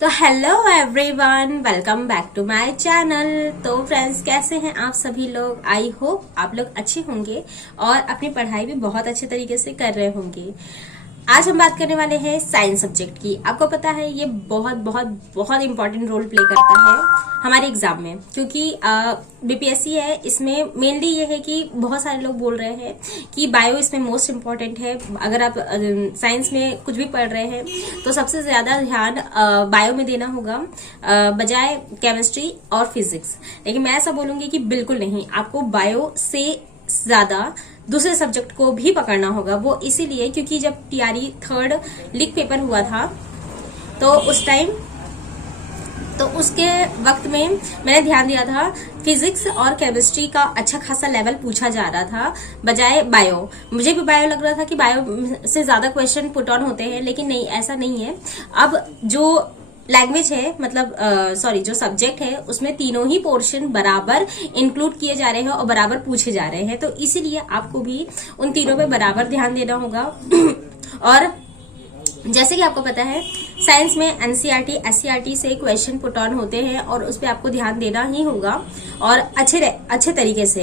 तो hello everyone, welcome back to my channel. तो friends, कैसे हैं आप सभी लोग? आई होप आप लोग अच्छे होंगे और अपनी पढ़ाई भी बहुत अच्छे तरीके से कर रहे होंगे। आज हम बात करने वाले हैं साइंस सब्जेक्ट की। आपको पता है ये बहुत बहुत बहुत इंपॉर्टेंट रोल प्ले करता है हमारे एग्जाम में, क्योंकि बीपीएससी है। इसमें मेनली ये है कि बहुत सारे लोग बोल रहे हैं कि बायो इसमें मोस्ट इम्पॉर्टेंट है। अगर आप साइंस में कुछ भी पढ़ रहे हैं तो सबसे ज्यादा ध्यान बायो में देना होगा बजाय केमिस्ट्री और फिजिक्स। लेकिन मैं ऐसा बोलूंगी कि बिल्कुल नहीं, आपको बायो से ज्यादा दूसरे सब्जेक्ट को भी पकड़ना होगा। वो इसीलिए क्योंकि जब टीआरई थर्ड लीक पेपर हुआ था तो उस टाइम उसके वक्त में मैंने ध्यान दिया था, फिजिक्स और केमिस्ट्री का अच्छा खासा लेवल पूछा जा रहा था बजाय बायो। मुझे भी बायो लग रहा था कि बायो से ज्यादा क्वेश्चन पुट ऑन होते हैं, लेकिन नहीं, ऐसा नहीं है। अब जो लैंग्वेज है, मतलब जो सब्जेक्ट है, उसमें तीनों ही पोर्शन बराबर इंक्लूड किए जा रहे हैं और बराबर पूछे जा रहे हैं। तो इसीलिए आपको भी उन तीनों पे बराबर ध्यान देना होगा। और जैसे कि आपको पता है, साइंस में एनसीईआरटी एससीईआरटी से क्वेश्चन पुट ऑन होते हैं और उस पर आपको ध्यान देना ही होगा, और अच्छे तरीके से।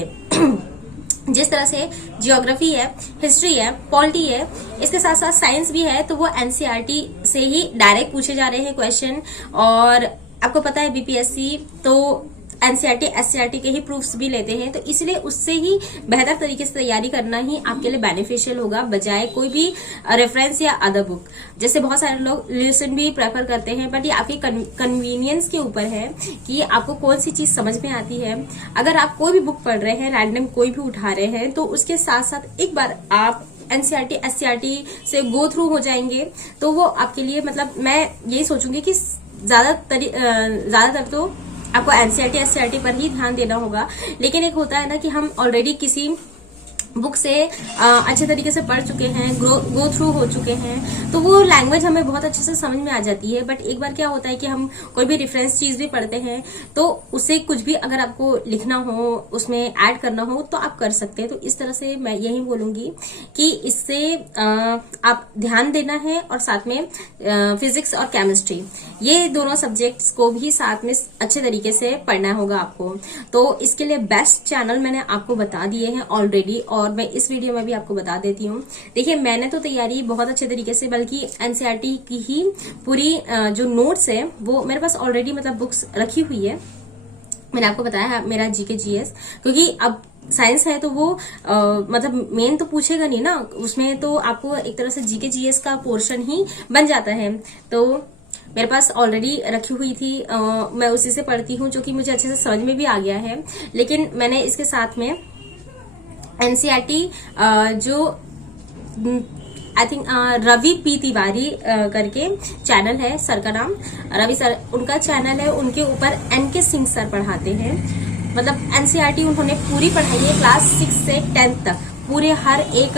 जिस तरह से जियोग्राफी है, हिस्ट्री है, पॉलिटी है, इसके साथ साथ साइंस भी है, तो वो एनसीईआरटी से ही डायरेक्ट पूछे जा रहे हैं क्वेश्चन। और आपको पता है बीपीएससी तो एनसीईआरटी एससीईआरटी के ही प्रूफ्स भी लेते हैं, तो इसलिए उससे ही बेहतर तरीके से तैयारी करना ही आपके लिए बेनिफिशियल होगा बजाय कोई भी रेफरेंस या अदर बुक। जैसे बहुत सारे लोग लिसन भी प्रेफर करते हैं, बट ये आपके कन्वीनियंस के ऊपर है कि आपको कौन सी चीज समझ में आती है। अगर आप कोई भी बुक पढ़ रहे हैं, रैंडम कोई भी उठा रहे हैं, तो उसके साथ साथ एक बार आप एनसीईआरटी एससीईआरटी से गो थ्रू हो जाएंगे तो वो आपके लिए, मतलब मैं यही सोचूंगी कि ज्यादातर तो आपको एनसीईआरटी एससीईआरटी पर ही ध्यान देना होगा। लेकिन एक होता है ना कि हम ऑलरेडी किसी बुक से अच्छे तरीके से पढ़ चुके हैं, गो थ्रू हो चुके हैं, तो वो लैंग्वेज हमें बहुत अच्छे से समझ में आ जाती है। बट एक बार क्या होता है कि हम कोई भी रेफरेंस चीज भी पढ़ते हैं तो उससे कुछ भी अगर आपको लिखना हो, उसमें ऐड करना हो, तो आप कर सकते हैं। तो इस तरह से मैं यही बोलूंगी कि इससे आप ध्यान देना है, और साथ में फिजिक्स और केमिस्ट्री, ये दोनों सब्जेक्ट्स को भी साथ में अच्छे तरीके से पढ़ना होगा आपको। तो इसके लिए बेस्ट चैनल मैंने आपको बता दिए हैं ऑलरेडी, और मैं इस वीडियो में भी आपको बता देती हूँ। देखिए, मैंने तो तैयारी बहुत अच्छे तरीके से, बल्कि एनसीईआरटी की ही पूरी जो नोट्स है वो मेरे पास ऑलरेडी, मतलब बुक्स रखी हुई है। मैंने आपको बताया है मेरा जीके जीएस, क्योंकि अब साइंस है तो वो मतलब मेन तो पूछेगा नहीं ना, उसमें तो आपको एक तरह से जीके जीएस का पोर्शन ही बन जाता है। तो मेरे पास ऑलरेडी रखी हुई थी, मैं उसी से पढ़ती हूँ, जो कि मुझे अच्छे से समझ में भी आ गया है। लेकिन मैंने इसके साथ में एनसीईआरटी जो I think Ravi P Tiwari करके चैनल है, सर का नाम रवि सर, उनका चैनल है, उनके ऊपर एनके सिंह सर पढ़ाते हैं। मतलब एनसीईआरटी उन्होंने पूरी पढ़ाई है क्लास 6 से 10 तक, पूरे हर एक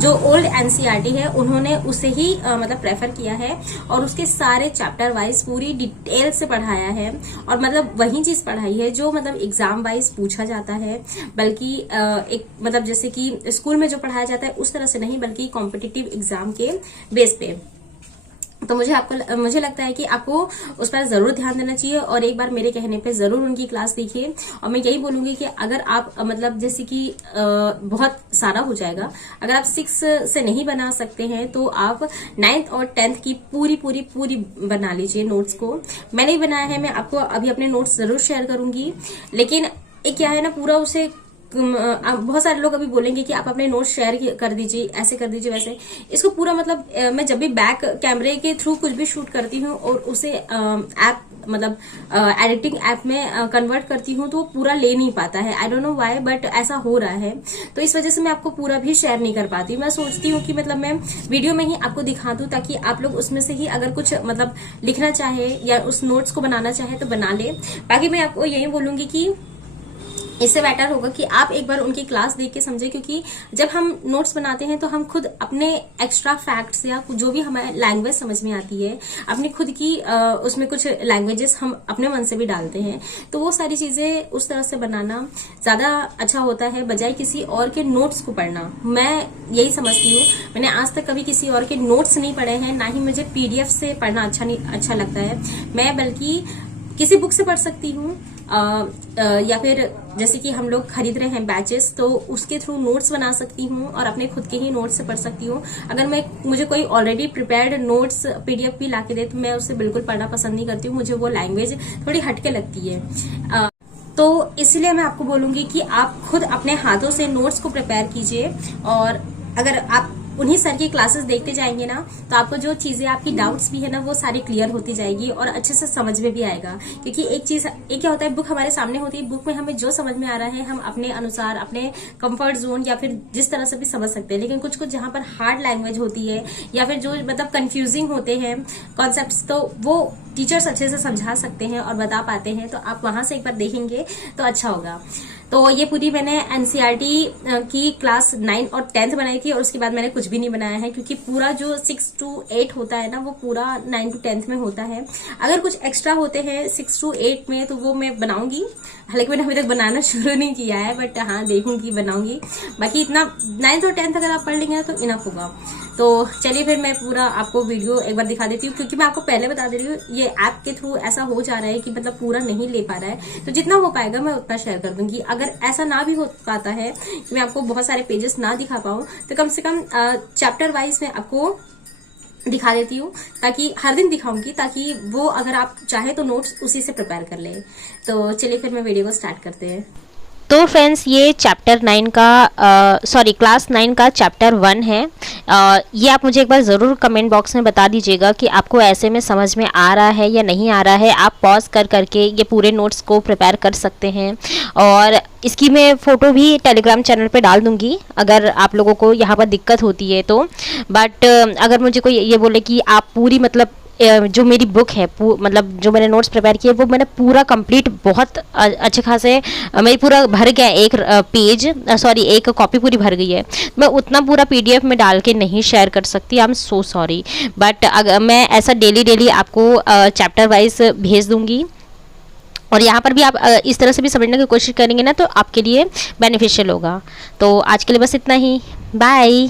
जो ओल्ड एनसीईआरटी है उन्होंने उसे ही मतलब प्रेफर किया है, और उसके सारे चैप्टर वाइज पूरी डिटेल से पढ़ाया है। और मतलब वही चीज पढ़ाई है जो मतलब एग्जाम वाइज पूछा जाता है, बल्कि एक मतलब जैसे कि स्कूल में जो पढ़ाया जाता है उस तरह से नहीं, बल्कि कॉम्पिटिटिव एग्जाम के बेस पे। तो मुझे लगता है कि आपको उस पर जरूर ध्यान देना चाहिए, और एक बार मेरे कहने पे जरूर उनकी क्लास देखिए। और मैं यही बोलूंगी कि अगर आप मतलब जैसे कि बहुत सारा हो जाएगा, अगर आप 6 से नहीं बना सकते हैं तो आप 9th और 10th की पूरी पूरी पूरी बना लीजिए नोट्स को। मैंने ही बनाया है, मैं आपको अभी अपने नोट्स जरूर शेयर करूंगी। लेकिन एक क्या है ना, पूरा उसे बहुत सारे लोग अभी बोलेंगे कि आप अपने नोट्स शेयर कर दीजिए, ऐसे कर दीजिए, वैसे। इसको पूरा मतलब मैं जब भी बैक कैमरे के थ्रू कुछ भी शूट करती हूँ और उसे ऐप मतलब एडिटिंग ऐप में कन्वर्ट करती हूँ, तो वो पूरा ले नहीं पाता है। I don't know why, but ऐसा हो रहा है। तो इस वजह से मैं आपको पूरा भी शेयर नहीं कर पाती। मैं सोचती हूँ कि मतलब मैं वीडियो में ही आपको दिखा दूं, ताकि आप लोग उसमें से ही अगर कुछ मतलब लिखना चाहे या उस नोट्स को बनाना चाहे तो बना ले। बाकी मैं आपको यही बोलूंगी कि इससे बेटर होगा कि आप एक बार उनकी क्लास देख के समझे, क्योंकि जब हम नोट्स बनाते हैं तो हम खुद अपने एक्स्ट्रा फैक्ट्स या जो भी हमें लैंग्वेज समझ में आती है, अपनी खुद की उसमें कुछ लैंग्वेजेस हम अपने मन से भी डालते हैं, तो वो सारी चीजें उस तरह से बनाना ज्यादा अच्छा होता है बजाय किसी और के नोट्स को पढ़ना। मैं यही समझती हूँ, मैंने आज तक कभी किसी और के नोट्स नहीं पढ़े हैं, ना ही मुझे पीडीएफ से पढ़ना अच्छा लगता है। मैं बल्कि किसी बुक से पढ़ सकती हूँ, या फिर जैसे कि हम लोग खरीद रहे हैं बैचेस, तो उसके थ्रू नोट्स बना सकती हूँ और अपने खुद के ही नोट्स से पढ़ सकती हूँ। अगर मुझे कोई ऑलरेडी प्रिपेयर्ड नोट्स पीडीएफ भी लाके दे तो मैं उससे बिल्कुल पढ़ना पसंद नहीं करती हूँ, मुझे वो लैंग्वेज थोड़ी हटके लगती है। तो इसलिए मैं आपको बोलूंगी कि आप खुद अपने हाथों से नोट्स को प्रिपेयर कीजिए, और अगर आप उन्हीं सर की क्लासेस देखते जाएंगे ना, तो आपको जो चीजें, आपकी डाउट्स भी है ना, वो सारी क्लियर होती जाएगी और अच्छे से समझ में भी आएगा। क्योंकि एक क्या होता है, बुक हमारे सामने होती है, बुक में हमें जो समझ में आ रहा है हम अपने अनुसार, अपने कंफर्ट जोन या फिर जिस तरह से भी समझ सकते हैं। लेकिन कुछ कुछ जहां पर हार्ड लैंग्वेज होती है या फिर जो मतलब कंफ्यूजिंग होते हैं कॉन्सेप्ट्स, तो वो टीचर्स अच्छे से समझा सकते हैं और बता पाते हैं, तो आप वहां से एक बार देखेंगे तो अच्छा होगा। तो ये पूरी मैंने एनसीईआरटी की क्लास 9 और 10th बनाई थी, और उसके बाद मैंने कुछ भी नहीं बनाया है, क्योंकि पूरा जो 6 to 8 होता है ना, वो पूरा 9 to 10th में होता है। अगर कुछ एक्स्ट्रा होते हैं 6 to 8 में तो वो मैं बनाऊंगी, हालांकि मैंने अभी तक बनाना शुरू नहीं किया है, बट हाँ देखूंगी, बनाऊंगी। बाकी इतना 9th और 10th अगर आप पढ़ लेंगे तो इनफ होगा। तो चलिए फिर मैं पूरा आपको वीडियो एक बार दिखा देती हूँ, क्योंकि मैं आपको पहले बता दे रही हूँ ये ऐप के थ्रू ऐसा हो जा रहा है कि मतलब पूरा नहीं ले पा रहा है, तो जितना हो पाएगा मैं उतना शेयर कर दूंगी। अगर ऐसा ना भी हो पाता है कि मैं आपको बहुत सारे पेजेस ना दिखा पाऊँ, तो कम से कम चैप्टर वाइज मैं आपको दिखा देती हूँ, ताकि हर दिन दिखाऊंगी, ताकि वो अगर आप चाहे तो नोट्स उसी से प्रिपेयर कर ले। तो चलिए फिर मैं वीडियो को स्टार्ट करते हैं। तो फ्रेंड्स, ये चैप्टर 9 का क्लास 9 का चैप्टर 1 है। ये आप मुझे एक बार ज़रूर कमेंट बॉक्स में बता दीजिएगा कि आपको ऐसे में समझ में आ रहा है या नहीं आ रहा है। आप पॉज कर करके ये पूरे नोट्स को प्रिपेयर कर सकते हैं, और इसकी मैं फ़ोटो भी टेलीग्राम चैनल पे डाल दूँगी अगर आप लोगों को यहाँ पर दिक्कत होती है तो। बट अगर मुझे कोई ये बोले कि आप पूरी मतलब जो मेरी बुक है, मतलब जो मैंने नोट्स प्रिपेयर किए वो मैंने पूरा कंप्लीट बहुत अच्छे खासे मेरी पूरा भर गया, एक कॉपी पूरी भर गई है। मैं उतना पूरा पीडीएफ में डाल के नहीं शेयर कर सकती, I am so sorry. But अगर मैं ऐसा डेली आपको चैप्टर वाइज भेज दूंगी, और यहाँ पर भी आप इस तरह से भी समझने की कोशिश करेंगे ना, तो आपके लिए बेनिफिशियल होगा। तो आज के लिए बस इतना ही, बाय।